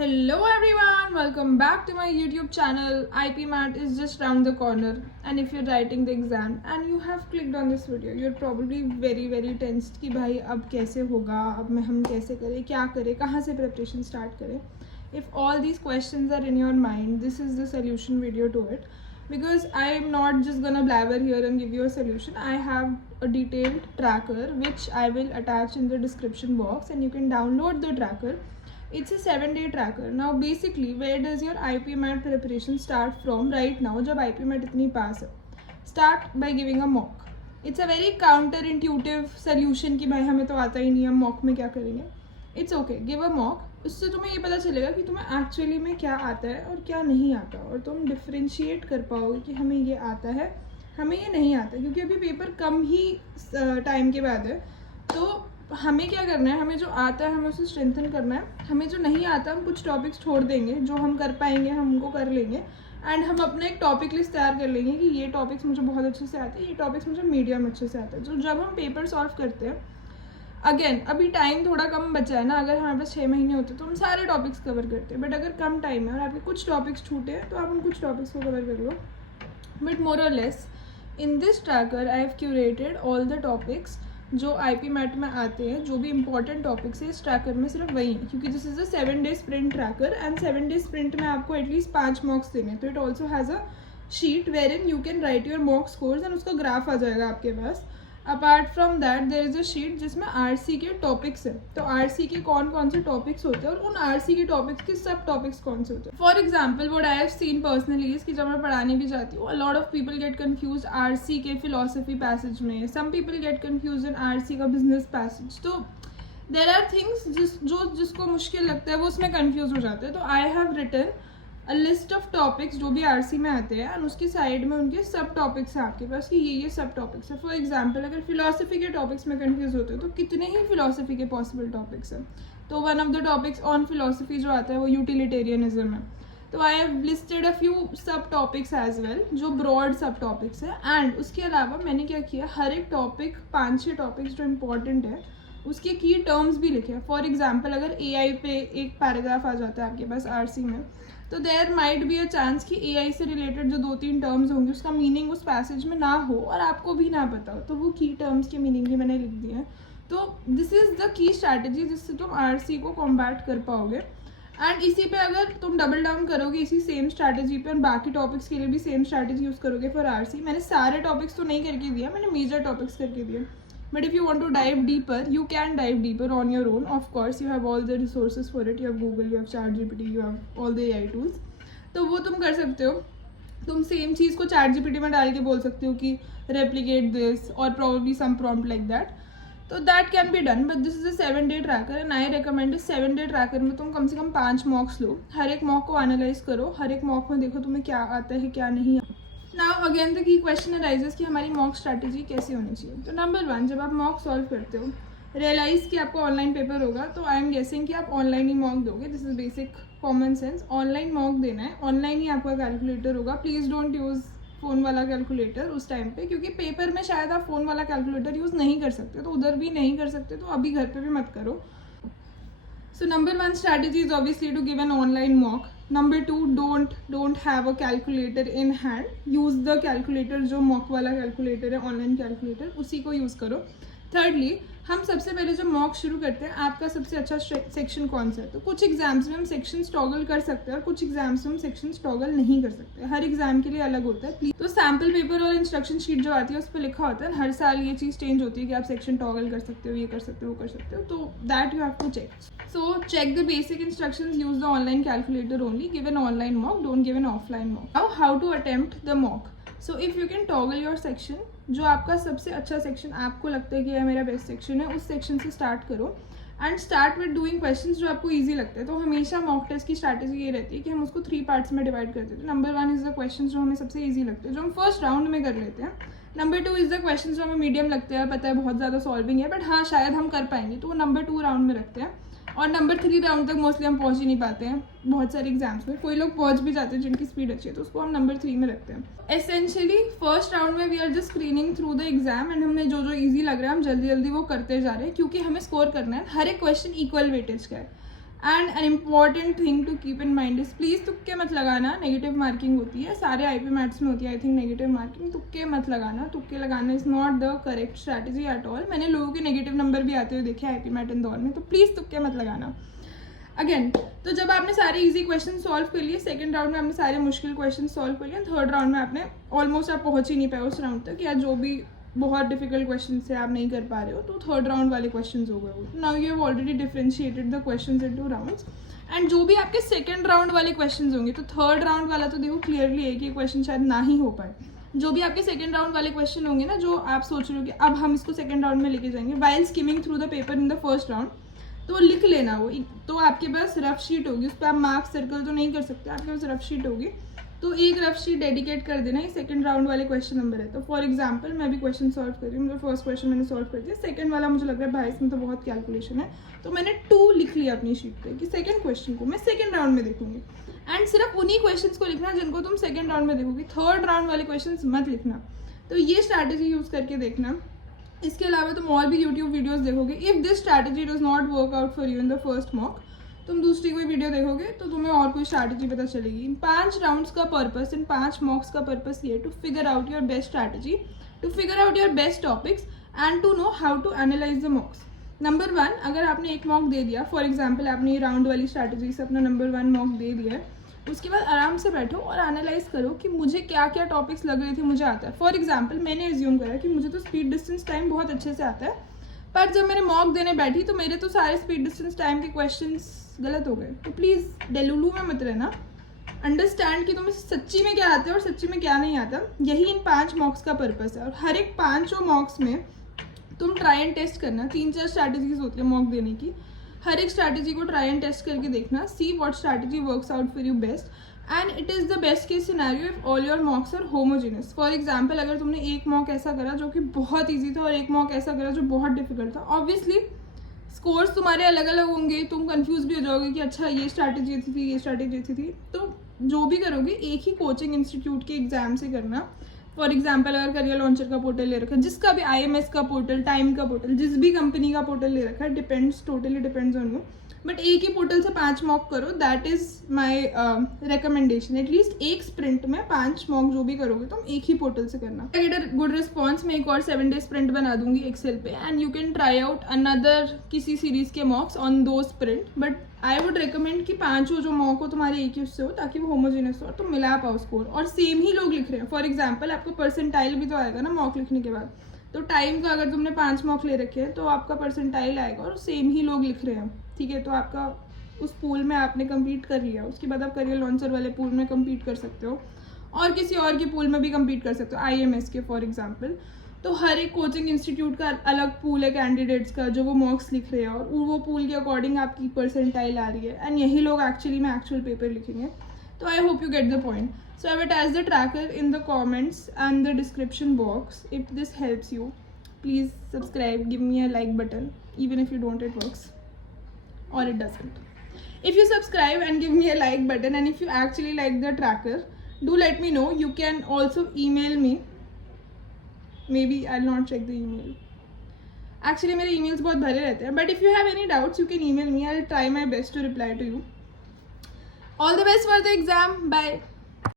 Hello everyone, welcome back to my YouTube channel. IP Mat is just round the corner, and if you're writing the exam and you have clicked on this video, you're probably very tensed कि भाई अब कैसे होगा, अब हम कैसे करें, क्या करें, कहाँ से preparation start करें. If all these questions are in your mind, this is the solution video to it. Because I am not just gonna blabber here and give you a solution. I have a detailed tracker which I will attach in the description box, and you can download the tracker. It's a 7-day tracker. Now basically where does your IP Mat preparation start from right now जब IP Mat इतनी पास है? Start by giving a mock. It's a very counter intuitive solution कि भाई हमें तो आता ही नहीं है, mock में क्या करेंगे. It's okay, give a mock. उससे तुम्हें ये पता चलेगा कि तुम्हें एक्चुअली में क्या आता है और क्या नहीं आता, और तुम डिफ्रेंशिएट कर पाओगे कि हमें ये आता है, हमें ये नहीं आता. क्योंकि अभी पेपर कम ही टाइम के बाद है, तो हमें क्या करना है, हमें जो आता है हमें उसे स्ट्रेंथन करना है. हमें जो नहीं आता हम कुछ टॉपिक्स छोड़ देंगे, जो हम कर पाएंगे हम उनको कर लेंगे, एंड हम अपना एक टॉपिक लिस्ट तैयार कर लेंगे कि ये टॉपिक्स मुझे बहुत अच्छे से आते हैं, ये टॉपिक्स मुझे मीडियम अच्छे से आते हैं. जो जब हम पेपर सॉल्व करते हैं, अगेन अभी टाइम थोड़ा कम बचा है ना, अगर हमारे पास 6 महीने होते तो हम सारे टॉपिक्स कवर करते हैं. बट अगर कम टाइम है और आपके कुछ टॉपिक्स छूटे हैं तो आप उन कुछ टॉपिक्स को कवर कर लो. बट मोर और less in this tracker I have curated all the topics जो IP Mat में आते हैं. जो भी इंपॉर्टेंट टॉपिक्स है इस ट्रैकर में सिर्फ वही है, क्योंकि this is a 7-day sprint tracker, and 7-day sprint में आपको एटलीस्ट 5 मॉक्स देने. तो it also has a sheet wherein you can write your mock scores, and उसका ग्राफ आ जाएगा आपके पास. Apart from that there is a sheet जिसमें RC के टॉपिक्स है. तो RC के कौन से टॉपिक्स होते हैं और उन RC के टॉपिक्स के सब टॉपिक्स कौन से होते हैं. For example what I have seen personally is कि जब मैं पढ़ाने भी जाती हूँ, a lot of people get confuse RC के फिलोसफी पैसेज में, some people get confuse in RC का बिजनेस पैसेज. तो देर आर थिंग्स जिसको मुश्किल लगता है वो उसमें कन्फ्यूज हो जाते हैं. तो I have written a list of topics जो भी RC में आते हैं, एंड उसकी साइड में उनके सब टॉपिक्स हैं आपके पास कि ये सब टॉपिक्स है. फॉर एग्जांपल अगर फिलोसफी के टॉपिक्स में कंफ्यूज होते हो तो कितने ही फिलोसफी के पॉसिबल टॉपिक्स हैं. तो one of the topics on philosophy जो आता है वो यूटिलिटेरियनिज्म है. तो I have listed a few सब टॉपिक्स एज वेल जो ब्रॉड सब टॉपिक्स है. एंड उसके अलावा मैंने क्या किया, हर एक टॉपिक 5-6 टॉपिक्स जो इंपॉर्टेंट है उसके की टर्म्स भी लिखे. फॉर एग्जाम्पल अगर AI पे एक पैराग्राफ आ जाता है आपके पास RC में, तो there might be a chance कि AI से रिलेटेड जो 2-3 टर्म्स होंगे उसका मीनिंग उस पैसेज में ना हो और आपको भी ना पता हो, तो वो की टर्म्स के मीनिंग भी मैंने लिख दिए हैं. तो this is the key strategy जिससे तुम RC को कॉम्बैट कर पाओगे. एंड इसी पे अगर तुम डबल डाउन करोगे इसी सेम स्ट्रैटेजी पे और बाकी टॉपिक्स के लिए भी सेम स्ट्रैटेजी यूज़ करोगे फॉर RC. मैंने सारे टॉपिक्स तो नहीं करके दिया, मैंने मेजर टॉपिक्स करके दिए. But if you want to dive deeper, you can dive deeper on your own. Of course, you have all the resources for it. You have Google, you have ChatGPT, you have all the AI tools. तो वो तुम कर सकते हो. तुम same चीज़ को ChatGPT में डाल के बोल सकते हो कि replicate this or probably some prompt like that. तो that can be done. But this is a 7-day tracker and I recommend इस 7-day tracker में तुम कम से कम 5 मॉक्स लो. हर एक मॉक को एनालाइज करो, हर एक मॉक में देखो तुम्हें क्या आता है क्या नहीं आता. Now again the key question arises कि हमारी मॉक स्ट्रैटेजी कैसी होनी चाहिए. तो नंबर 1, जब आप मॉक सॉल्व करते हो, रियलाइज़ कि आपको ऑनलाइन पेपर होगा, तो आई एम गेसिंग कि आप ऑनलाइन ही मॉक दोगे. This is basic common sense. Online mock देना है, ऑनलाइन ही आपका कैलकुलेटर होगा. प्लीज़ डोंट यूज़ फ़ोन वाला कैलकुलेटर उस टाइम पे, क्योंकि पेपर में शायद आप फ़ोन वाला कैलकुलेटर यूज़ नहीं कर सकते, तो उधर भी नहीं कर सकते, तो अभी घर पे भी मत करो. So number 1 strategy is obviously to give an online mock. Number 2, don't have a calculator in hand. Use the calculator जो mock वाला calculator है, online calculator, उसी को use करो. Thirdly, हम सबसे पहले जब मॉक शुरू करते हैं, आपका सबसे अच्छा सेक्शन कौन सा है. तो कुछ एग्जाम्स में हम सेक्शन टॉगल कर सकते हैं और कुछ एग्जाम्स में हम सेक्शन टॉगल नहीं कर सकते. हर एग्जाम के लिए अलग होता है. प्लीज तो सैम्पल पेपर और इंस्ट्रक्शन शीट जो आती है उस पर लिखा होता है, हर साल ये चीज़ चेंज होती है कि आप सेक्शन टॉगल कर सकते हो, ये कर सकते हो, वो कर सकते हो. तो that you have to check. So check the basic instructions, use the online calculator only, give an online mock, don't give an offline mock. Now how to attempt the mock. So if you can toggle your section, जो आपका सबसे अच्छा section आपको लगता है कि यह मेरा बेस्ट सेक्शन है, उस सेक्शन से स्टार्ट करो and start with doing questions जो आपको ईजी लगते हैं. तो हमेशा मॉक टेस्ट की स्ट्रैटेजी ये रहती है कि हम उसको 3 पार्ट्स में डिवाइड करते हैं. नंबर 1 इज़ द क्वेश्चन जो हमें सबसे ईजी लगते हैं, जो हम फर्स्ट राउंड में कर लेते हैं. नंबर 2 इज़ द क्वेश्चन जो हमें मीडियम लगते हैं, पता है बहुत ज़्यादा सॉल्विंग है बट हाँ शायद हम कर पाएंगे, तो वो नंबर 2 राउंड में रखते हैं. और नंबर 3 राउंड तक मोस्टली हम पहुंच ही नहीं पाते हैं बहुत सारे एग्जाम्स में. कोई लोग पहुंच भी जाते हैं जिनकी स्पीड अच्छी है, तो उसको हम नंबर 3 में रखते हैं. एसेंशियली फर्स्ट राउंड में we are just screening through the exam and हमें जो ईजी लग रहा है हम जल्दी वो करते जा रहे हैं, क्योंकि हमें स्कोर करना है. हर एक क्वेश्चन इक्वल वेटेज का है. And an important thing to keep in mind is please तुक्के मत लगाना, नेगेटिव मार्किंग होती है, सारे IP मैथ्स में होती है आई थिंक नेगेटिव मार्किंग, तुक्के मत लगाना, तुक्के लगाना is not the correct strategy at all. मैंने लोगों के नेगेटिव नंबर भी आते हुए देखे IP मैथ इंदौर में, तो प्लीज़ तुक्के मत लगाना। अगेन, तो जब आपने सारे इजी क्वेश्चन सॉल्व कर लिए, सेकंड राउंड में आपने सारे मुश्किल क्वेश्चन सॉल्व कर लिए, थर्ड राउंड में आपने ऑलमोस्ट आप पहुंच ही नहीं पाए उस राउंड तक, या जो भी बहुत डिफिकल्ट क्वेश्चन से आप नहीं कर पा रहे हो, तो थर्ड राउंड वाले क्वेश्चन हो गए वो। Now you have already differentiated the question into rounds, and जो भी आपके सेकंड राउंड वाले क्वेश्चन होंगे, तो थर्ड राउंड वाला तो देखो क्लियरली है कि क्वेश्चन शायद ना ही हो पाए। जो भी आपके सेकंड राउंड वाले क्वेश्चन होंगे ना, जो आप सोच रहे हो कि अब हम इसको सेकंड राउंड में लेके जाएंगे, while skimming through the paper in the first round, तो लिख लेना वो। तो आपके पास रफ शीट होगी, उस पर आप मार्क सर्कल तो नहीं कर सकते, आपके पास रफ शीट होगी, तो एक रफ शीट डेडिकेट कर देना, ये सेकंड राउंड वाले क्वेश्चन नंबर है। तो फॉर एग्जांपल मैं भी क्वेश्चन सॉल्व कर रही हूँ, मुझे फर्स्ट क्वेश्चन मैंने सॉल्व कर दिया, सेकंड वाला मुझे लग रहा है भाई इसमें तो बहुत कैलकुलेशन है, तो मैंने 2 लिख लिया अपनी शीट पे कि सेकंड क्वेश्चन को मैं सेकंड राउंड में देखूंगी, एंड सिर्फ उन्हीं क्वेश्चंस को लिखना जिनको तुम सेकंड राउंड में देखोगी, थर्ड राउंड वाले क्वेश्चन मत लिखना। तो ये स्ट्रैटेजी यूज़ करके देखना। इसके अलावा तुम और भी यूट्यूब वीडियोस देखोगे, if this strategy does not work out for you in the first mock, तुम दूसरी कोई वीडियो देखोगे तो तुम्हें और कोई स्ट्रैटेजी पता चलेगी। इन 5 राउंड्स का पर्पस, इन 5 मॉक्स का पर्पस ये to figure out your best strategy, to figure out your best topics and to know how to analyse the mocks. Number 1, अगर आपने एक मॉक दे दिया, फॉर एग्जाम्पल आपने ये राउंड वाली स्ट्रैटेजी से अपना नंबर 1 मॉक दे दिया है, उसके बाद आराम से बैठो और एनालाइज करो कि मुझे क्या क्या टॉपिक्स लग रहे थे मुझे आता है। फॉर एग्जाम्पल मैंने एज्यूम करा कि मुझे तो स्पीड डिस्टेंस टाइम बहुत अच्छे से आता है, पर जब मैंने मॉक देने बैठी तो मेरे तो सारे स्पीड डिस्टेंस टाइम के क्वेश्चंस गलत हो गए। तो प्लीज़ डेलुलू में मत रहना, अंडरस्टैंड कि तुम्हें सच्ची में क्या आता है और सच्ची में क्या नहीं आता। यही इन 5 मॉक्स का पर्पस है, और हर एक 5 मॉक्स में तुम ट्राई एंड टेस्ट करना। 3-4 स्ट्रैटेजीज होती है मॉक देने की, हर एक स्ट्रैटेजी को ट्राई एंड टेस्ट करके देखना, see what strategy works out for you best, and it is the best case scenario if all your mocks are homogeneous. For example अगर तुमने एक मॉक ऐसा करा जो कि बहुत ईजी था और एक मॉक ऐसा करा जो बहुत डिफिकल्ट था, ऑब्वियसली स्कोर्स तुम्हारे अलग अलग होंगे, तुम कंफ्यूज भी हो जाओगे कि अच्छा ये स्ट्रैटेजी अच्छी थी, ये स्ट्रैटेजी अच्छी थी। तो जो भी करोगे एक ही कोचिंग इंस्टीट्यूट के एग्जाम से करना। फॉर एग्जाम्पल अगर करियर लॉन्चर का पोर्टल ले रखा है, जिसका भी IMS का पोर्टल, टाइम का पोर्टल, जिस भी कंपनी का पोर्टल ले रखा है, depends, totally depends on you, but एक ही पोर्टल से 5 मॉक करो, that is my recommendation. At least एक स्प्रिंट में 5 मॉक जो भी करोगे तुम एक ही पोर्टल से करना। गेट अ गुड रिस्पॉन्स, मैं एक और 7 डे स्प्रिंट बना दूंगी एक्सेल पे, and you can try out another किसी सीरीज के मॉक्स ऑन दो sprint, but I would recommend कि 5 जो मॉक हो तुम्हारे एक ही उससे हो, ताकि वो होमोजेनियस हो और तुम मिला पाओ स्कोर, और सेम ही लोग लिख रहे हैं। फॉर एग्जाम्पल आपको परसेंटाइल भी तो आएगा ना मॉक लिखने के बाद, तो टाइम का अगर तुमने 5 मॉक ले रखे हैं तो आपका परसेंटाइल आएगा और सेम ही लोग लिख रहे हैं, ठीक है। तो आपका उस पूल में आपने कम्पीट कर लिया, उसके बाद आप करियर लॉन्चर वाले पूल में कम्पीट कर सकते हो, और किसी और के पूल में भी कम्पीट कर सकते हो, IMS के फॉर एग्जाम्पल। तो हर एक कोचिंग इंस्टीट्यूट का अलग पूल है कैंडिडेट्स का जो वो मॉक्स लिख रहे हैं, और वो पूल के अकॉर्डिंग आपकी परसेंटाइल आ रही है, एंड यही लोग एक्चुअली में एक्चुअल पेपर लिखेंगे। तो I hope you get the point. So I will attach the tracker in the comments and the description box. If this helps you, please subscribe, give me a like button, even if you don't, it works or it doesn't. If you subscribe and give me a like button, and if you actually like the tracker, do let me know. You can also email me. Maybe I'll not check the email. Actually मेरे emails बहुत भरे रहते हैं, but if you have any doubts, you can email me. I'll try my best to reply to you. All the best for the exam. Bye.